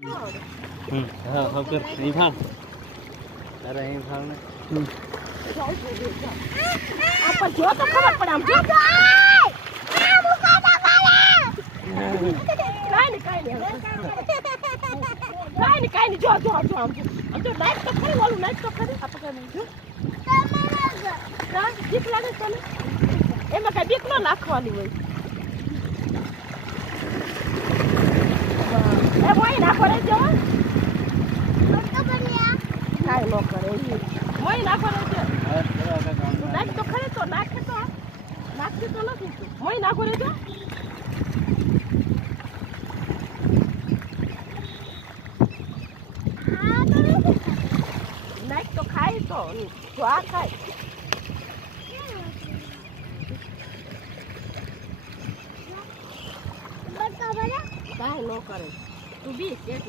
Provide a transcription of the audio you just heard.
હા હા કર અહીં ભાગ અરે અહીં ભાગ ને આપણ જો તો ખબર પડે આમ જો કાઈ જો આમ જો નાઈટ તો ખરી ઓલું નાઈટ તો ખરી આપણે નહીં જો બીક લાગે તને એમાં કઈ બીક ન નાખવાની હોય એ મોય નાખો રે જો કાઈ ન કરે મોય નાખો રે જો નાઈટ તો ખરી તો નાખે તો નાખતી તો નથી મોય નાખો રે જો નાઈટ તો ખાય તો જો આ ખાય કાંઈ ન કરે તું બી